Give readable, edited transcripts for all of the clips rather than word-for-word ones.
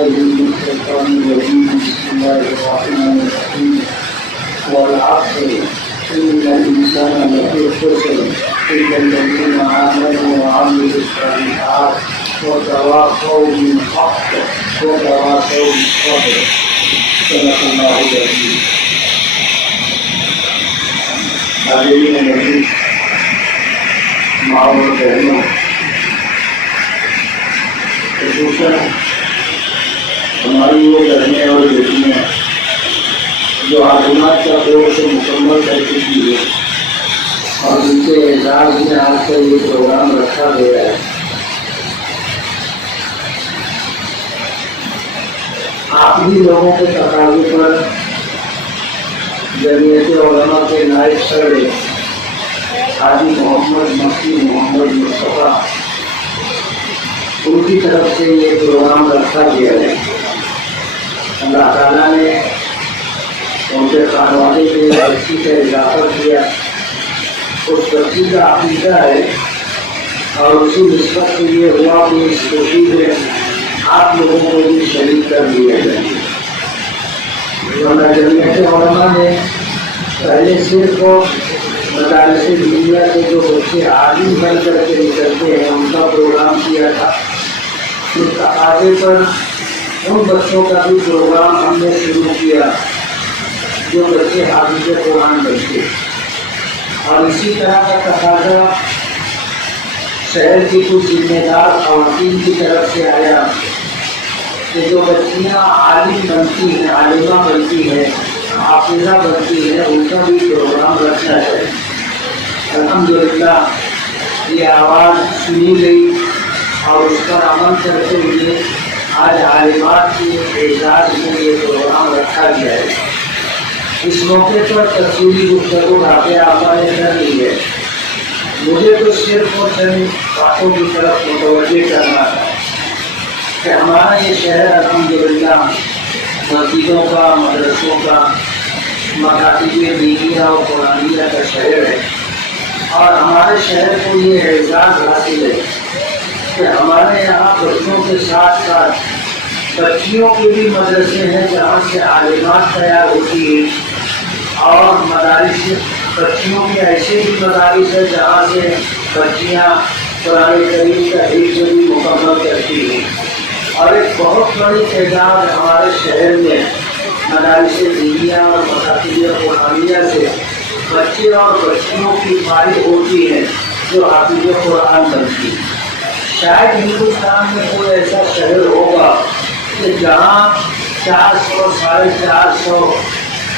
بالله من الشيطان الرجيم بسم الله الرحمن الرحيم والعصر إن الإنسان لفي خسر إلا الذين آمنوا وعملوا الصالحات وتواصوا بالحق وتواصوا بالصبر صدق الله العظيم. حاضرین عزیز، ماؤں اور بہنوں، خصوصاً ہماری وہ بہنیں اور بیٹیاں جو عالمات کا کورس مکمل کر چکی ہے اور جن کے اعزاز میں آج کل یہ پروگرام رکھا گیا ہے، آپ ہی لوگوں کے تقاضے پر جمعیت علماء کے نائب صدر حاجی محمد مکی محمد مصطفیٰ ان کی طرف سے یہ پروگرام رکھا گیا ہے۔ اللہ تعالیٰ نے ان کے خانوانے کے بچی کا اضافہ کیا، اس بچی کا عقیدہ ہے اور اسی نسبت سے یہ ہوا کہ اس خوشی میں آپ لوگوں کو بھی شریک کر دیا جائے۔ جمعیت علماء نے پہلے صرف مدارس دنیا کے جو بچے عالم بن کر کے نکلتے ہیں ان کا پروگرام کیا تھا۔ اس تقاضے پر ان بچوں کا بھی پروگرام ہم نے شروع کیا جو بچے حافظ قرآن بنتے، اور اسی طرح کا تقاضا شہر کی کچھ ذمہ دار خواتین کی طرف سے آیا کہ جو بچیاں عالم بنتی ہیں، عالمہ بنتی ہیں، حافظہ بنتی ہیں، ان کا بھی پروگرام رکھا ہے۔ الحمدللہ یہ آواز سنی گئی اور اس پر عمل کرتے ہوئے آج عالمات کے اعزاز میں یہ پروگرام رکھا گیا ہے۔ اس موقع پر تفصیلی گفتگو رافع آقا نے کر لی ہے، مجھے تو صرف اور چند باتوں کی طرف متوجہ کرنا ہے کہ ہمارا یہ شہر الحمدللہ مسجدوں کا، مدرسوں کا، مکاتب دینیہ اور قرآنیہ کا شہر ہے، اور ہمارے شہر کو یہ اعزاز حاصل ہے کہ ہمارے یہاں بچوں کے ساتھ ساتھ بچیوں کے بھی مدرسے ہیں جہاں سے عالمات تیار ہوتی ہیں، اور مدارس بچیوں کے ایسے بھی مدارس ہیں جہاں سے بچیاں قرآن کریم کا حفظ بھی مکمل کرتی ہیں، اور ایک بہت بڑی تعداد ہمارے شہر میں مدارس دینیہ اور مکاتب قرآنیہ سے بچے اور بچیوں کی فارغ ہوتی ہیں جو حافظ قرآن بنتی ہیں۔ شاید ہندوستان میں کوئی ایسا شہر ہوگا کہ جہاں 400 450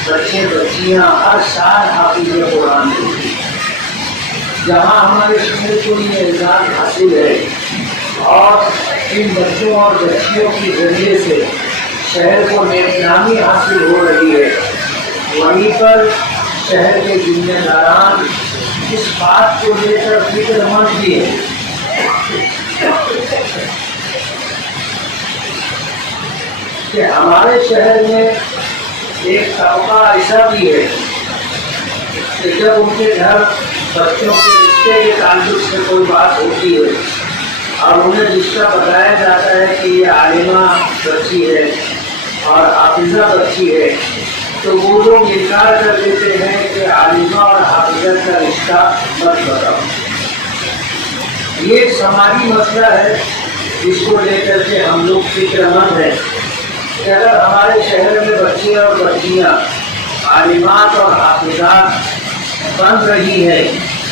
بچے بچیاں ہر سال حافظ قرآن بنتی ہیں۔ جہاں ہمارے شہر کو یہ اعزاز حاصل ہے اور ان بچوں اور بچیوں کے ذریعے سے شہر کو نیک نامی حاصل ہو رہی ہے، وہیں پر شہر کے ذمہ داران اس بات کو لے کر فکر مند بھی ہے کہ ہمارے شہر میں ایک طبقہ ایسا بھی ہے کہ جب ان کے گھر بچوں کے رشتے کے تعلق سے کوئی بات ہوتی ہے اور انہیں رشتہ بتایا جاتا ہے کہ یہ عالمہ بچی ہے اور حافظہ بچی ہے، تو وہ لوگ انکار کر دیتے ہیں کہ عالمہ اور حافظہ کا رشتہ مت بتاؤ۔ یہ ایک سماجی مسئلہ ہے جس کو لے کر کے ہم لوگ فکر مند ہیں کہ اگر ہمارے شہر میں بچے اور بچیاں عالمات اور حافظات بن رہی ہیں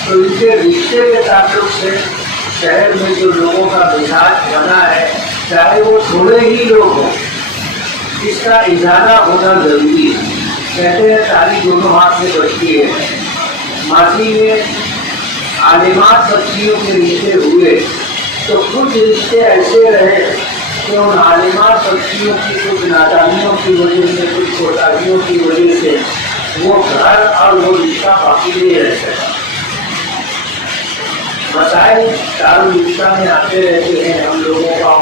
تو ان کے رشتے کے تعلق سے شہر میں جو لوگوں کا مزاج بنا ہے، چاہے وہ تھوڑے ہی لوگ ہوں، اس کا ازالہ ہونا ضروری ہے۔ کہتے ہیں تالی دونوں ہاتھ سے بچتی ہے۔ ماضی میں عالمات بچیوں کے رشتے ہوئے تو کچھ رشتے ایسے رہے کہ ان عالمات بچیوں کی کچھ نادانیوں کی وجہ سے، کچھ کوتاہیوں کی وجہ سے وہ گھر اور وہ رشتہ باقی نہیں رہ سکا۔ مسائل دارالفتہ میں آتے رہتے ہیں، ہم لوگوں کا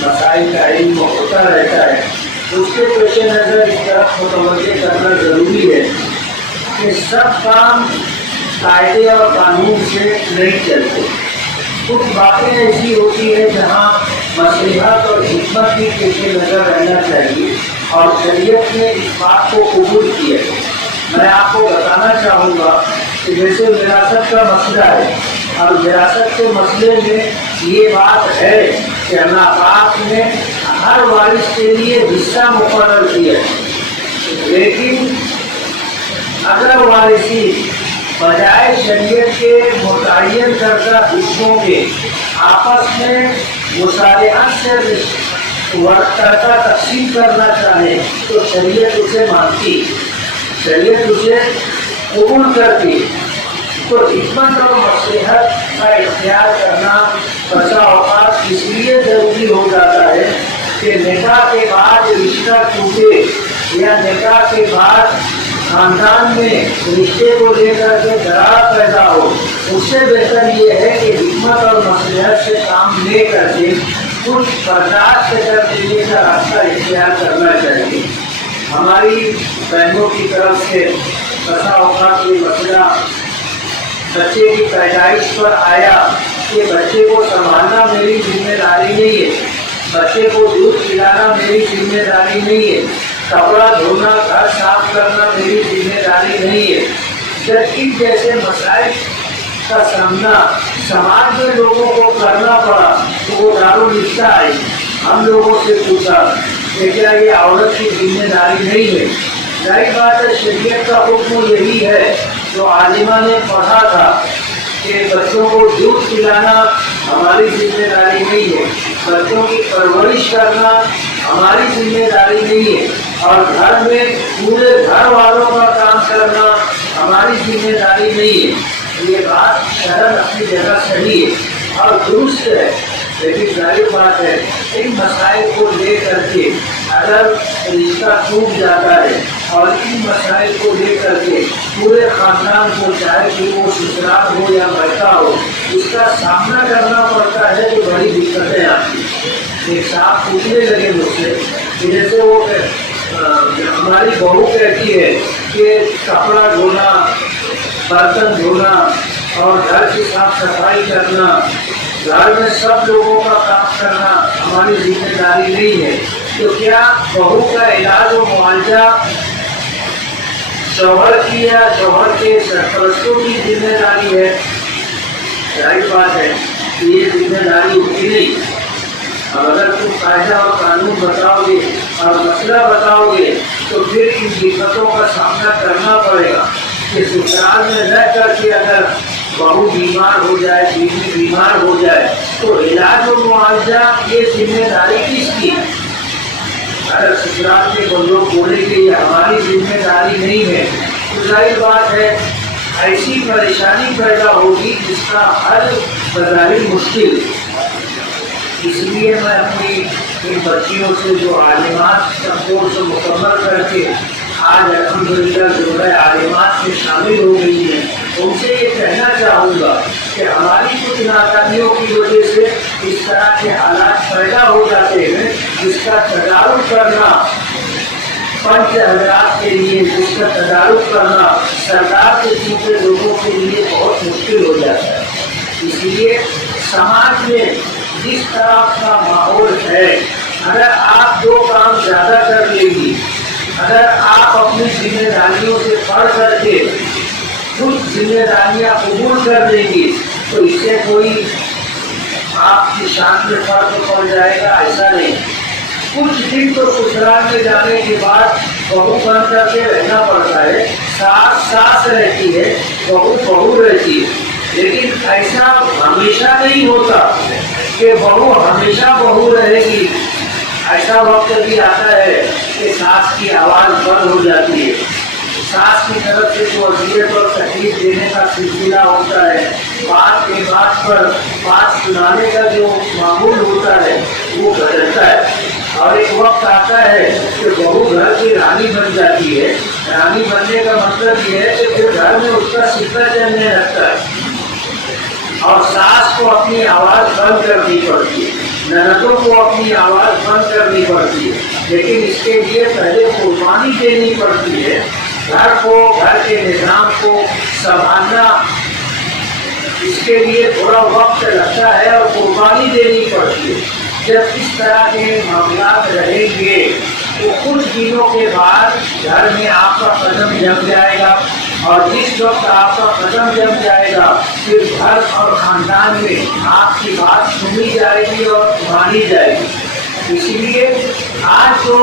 مسائل کا علم ہوتا رہتا ہے، اس کے پیش نظر اس طرف متوجہ کرنا ضروری ہے کہ سب کام قاعدے اور قانون سے نہیں چلتے۔ کچھ باتیں ایسی ہوتی ہیں جہاں مصلحت اور حکمت حکمت بھی پیش نظر رہنا چاہیے، اور شریعت نے اس بات کو قبول کیا ہے۔ میں آپ کو بتانا چاہوں گا کہ جیسے وراثت کا مسئلہ ہے، اور وراثت کے مسئلے میں یہ بات ہے کہ اللہ پاک نے ہر وارث کے لیے حصہ مقرر کیا ہے، لیکن اگر وارثین بجائے شریعت کے متعین کردہ حصوں کے آپس میں مصالحت سے ورثہ تقسیم کرنا چاہے تو شریعت اسے مانتی، شریعت اسے قبول کرتی۔ تو حکمت اور مصلحت کا اختیار کرنا بسا اوقات اس لیے ضروری ہو جاتا ہے کہ نکاح کے بعد رشتہ ٹوٹے یا نکاح کے بعد خاندان میں رشتے کو لے کر کے دراڑ پیدا ہو، اس سے بہتر یہ ہے کہ حکمت اور مصلحت سے کام لے کر کے کچھ برداشت کر دینے کا راستہ اختیار کرنا چاہیے۔ ہماری بہنوں کی طرف سے بسا اوقات یہ مسئلہ بچے کی پیدائش پر آیا کہ بچے کو سنبھالنا میری ذمہ داری نہیں ہے، بچے کو دودھ پلانا میری ذمہ داری نہیں ہے، کپڑا دھونا، گھر صاف کرنا میری ذمہ داری نہیں ہے۔ جب ان جیسے مسائل کا سامنا سماج میں لوگوں کو کرنا پڑا تو وہ دارالفتہ آئی، ہم لوگوں سے پوچھا کہ کیا یہ عورت کی ذمہ داری نہیں ہے؟ ظاہر بات ہے شریعت کا حکم یہی ہے جو عالمہ نے پڑھا تھا کہ بچوں کو دودھ پلانا ہماری ذمہ داری نہیں ہے، بچوں کی پرورش کرنا ہماری ذمہ داری نہیں ہے، اور گھر میں پورے گھر والوں کا کام کرنا ہماری ذمہ داری نہیں ہے۔ یہ بات شرعاً اپنی جگہ صحیح ہے اور درست ہے، لیکن ظاہر بات ہے ان مسائل کو لے کر کے اگر رشتہ ٹوٹ جاتا ہے اور ان مسائل کو لے کر کے پورے خاندان کو، چاہے کہ وہ سسرال ہو یا بیٹا ہو، اس کا سامنا کرنا پڑتا ہے تو بڑی دقتیں آتی ہیں۔ ایک صاحب پوچھنے لگے مجھ سے کہ جیسے وہ ہماری بہو کہتی ہے کہ کپڑا دھونا، برتن دھونا اور گھر کی صاف صفائی کرنا، گھر میں سب لوگوں کا کام کرنا ہماری ذمہ داری نہیں ہے، تو کیا بہو کا علاج و معالجہ شوہر کی یا شوہر کے سرپرستوں کی ذمہ داری ہے؟ ظاہر بات ہے کہ یہ ذمہ داری ہوتی نہیں۔ اور اگر تم قاعدہ اور قانون بتاؤ گے اور مسئلہ بتاؤ گے تو پھر ان دقتوں کا سامنا کرنا پڑے گا کہ سسرال میں رہ کر کے اگر بہو بیمار ہو جائے، بیوی بیمار ہو جائے تو علاج و معالجہ یہ ذمہ داری کس کی؟ اگر سسرال کے لوگ بولیں کہ یہ ہماری ذمہ داری نہیں ہے تو ظاہر بات ہے ایسی پریشانی پیدا ہوگی جس کا حل بظاہر مشکل۔ اس لیے میں اپنی ان بچیوں سے جو عالمات کا کورس مکمل کر کے آج الحمدللہ جو ہے عالمات میں شامل ہو گئی ہیں، ان سے یہ کہنا چاہوں گا کہ ہماری کچھ ناکامیوں کی وجہ سے اس طرح کے حالات پیدا ہو جاتے ہیں جس کا تدارک کرنا پنچ حضرات کے لیے، جس کا تدارک کرنا سرکار کے چھوٹے لوگوں کے لیے بہت مشکل ہو جاتا ہے۔ اس لیے سماج میں جس طرح کا ماحول ہے، اگر آپ دو کام زیادہ کر لیں گی، اگر آپ اپنی ذمہ داریوں سے پڑھ کر کے کچھ ذمہ داریاں قبول کر لیں گی تو اس سے کوئی آپ کی شان میں فرق پڑ جائے گا، ایسا نہیں۔ کچھ دن تو سسرال میں جانے کے بعد بہو بن کر کے رہنا پڑتا ہے، ساس ساس رہتی ہے، بہو بہو رہتی ہے، لیکن ایسا ہمیشہ نہیں ہوتا کہ بہو ہمیشہ بہو رہے گی۔ ایسا وقت بھی آتا ہے کہ ساس کی آواز بند ہو جاتی ہے، ساس کی طرف سے جو اذیت اور تکلیف دینے کا سلسلہ ہوتا ہے، بات کے بات پر بات سنانے کا جو معمول ہوتا ہے وہ بدلتا ہے، اور ایک وقت آتا ہے کہ بہو گھر کی رانی بن جاتی ہے۔ رانی بننے کا مطلب یہ ہے کہ پھر گھر میں اس کا سکہ چلنے لگتا ہے اور ساس کو اپنی آواز بند کرنی پڑتی ہے، نندوں کو اپنی آواز بند کرنی پڑتی ہے، لیکن اس کے لیے پہلے قربانی دینی پڑتی ہے۔ گھر کو، گھر کے نظام کو سنبھالنا اس کے لیے تھوڑا وقت لگتا ہے اور قربانی دینی پڑتی ہے۔ جب اس طرح کے معاملات رہیں گے تو کچھ دنوں کے بعد گھر میں آپ کا قدم جم جائے گا، اور جس وقت آپ کا قدم جم جائے گا پھر گھر اور خاندان میں آپ کی بات سنی جائے گی اور مانی جائے گی۔ اسی لیے آج تو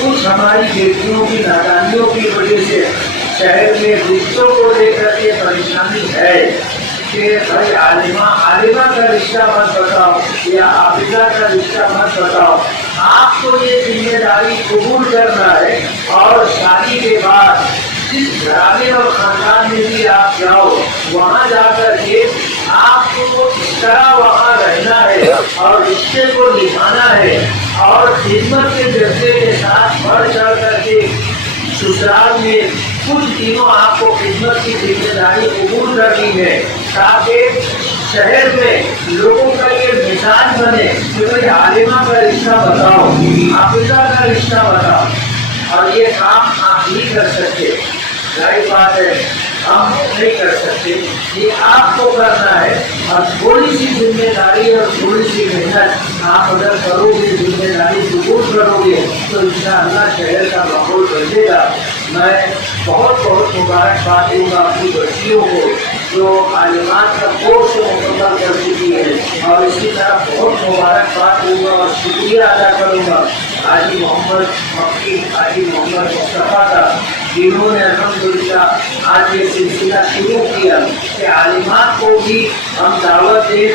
کچھ ہماری بیٹیوں کی نادانیوں کی وجہ سے شہر میں رشتوں کو لے کر کے پریشانی ہے کہ بھائی عالمہ کا رشتہ مت بتاؤ یا حافظہ کا رشتہ مت بتاؤ۔ آپ کو یہ ذمہ داری قبول کرنا ہے، اور شادی کے بعد جس گھرانے اور خاندان میں بھی آپ جاؤ وہاں جا کر کے آپ کو اس طرح وہاں رہنا ہے اور رشتے کو نبھانا ہے، اور خدمت کے جذبے کے ساتھ بڑھ چڑھ کر کے سسرال میں کچھ دنوں آپ کو خدمت کی ذمہ داری قبول کرنی ہے، تاکہ شہر میں لوگوں کا یہ مثال بنے کہ بھائی عالمہ کا رشتہ بتاؤ، حافظہ کا رشتہ بتاؤ۔ اور یہ کام آپ نہیں کر سکتے، ظاہر بات ہے ہم نہیں کر سکتے، یہ آپ کو کرنا ہے۔ اور تھوڑی سی ذمہ داری اور تھوڑی سی محنت آپ اگر کرو گے، ذمہ داری قبول کرو گے تو انشاءاللہ شہر کا ماحول بدلے گا۔ میں بہت بہت مبارکباد دوں گا اپنی بچیوں کو جو عالمات کا کورس مکمل کر چکی ہے، اور اسی طرح بہت مبارکباد دوں گا اور شکریہ ادا کروں گا حاجی محمد مکی، حاجی محمد مصطفیٰ کا، جنہوں نے الحمدللہ آج یہ سلسلہ شروع کیا کہ عالمات کو بھی ہم دعوت دیں،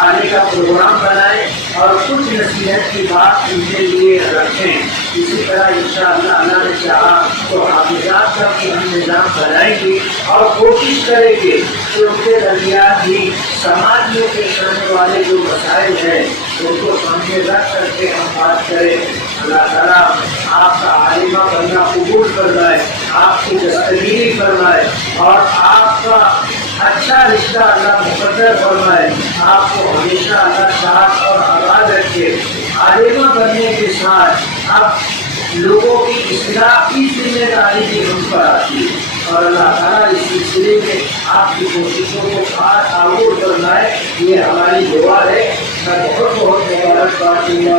آنے کا پروگرام بنائیں اور کچھ نصیحت کی بات ان کے لیے رکھیں۔ اسی طرح انشاءاللہ اللہ نے چاہا تو حافظات کا بھی ہم نظام بنائیں گے اور کوشش کریں گے کہ ان کے درمیان بھی سماج میں پیش آنے والے جو مسائل ہیں ان کو سامنے رکھ کر کے ہم بات کریں۔ اللہ تعالیٰ آپ کا عالمہ بننا قبول فرمائے، آپ کی دستگیری فرمائے، اور آپ کا اچھا رشتہ اللہ مقدر فرمائے، آپ کو ہمیشہ اللہ ساتھ اور آباد رکھے۔ عالمہ بننے کے ساتھ اب لوگوں کی اصلاح کی ذمہ داری بھی ہم پر آتی ہے، اور اللہ تعالیٰ اس سلسلے میں آپ کی کوششوں کو تعاون فرمائے، یہ ہماری دعا ہے۔ میں بہت بہت مبارکباد دوں گا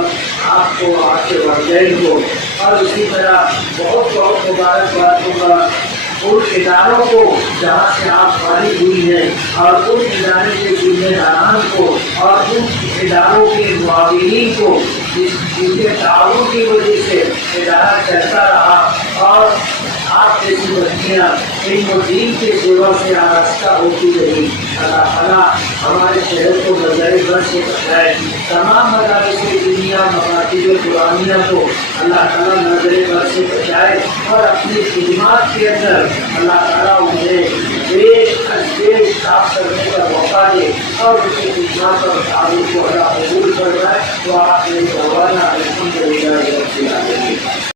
آپ کو، آپ کے والدین کو، اور اسی طرح بہت بہت مبارکباد دوں گا ان اداروں کو جہاں سے آپ فارغ ہوئی ہیں، اور ان ادارے کے ذمہ داران کو اور ان اداروں کے معاونین کو جن کے تعاون کی وجہ سے ادارہ چلتا رہا، اور آپ جیسی بچیاں علم و دین کے سیوا سے آراستہ ہوتی رہی۔ اللہ تعالیٰ ہمارے شہر کو نظر بد سے بچائے، تمام مدارس دنیا مکاتب قرآنیہ کو اللہ تعالیٰ نظر بد سے بچائے، اور اپنی خدمات کے اندر اللہ تعالیٰ انہیں دیش صاف کرنے کا موقع دے، اور اس کی خدمات اور تعلق کو اللہ قبول فرمائے۔ تو آپ نے الحمدللہ رب العالمین۔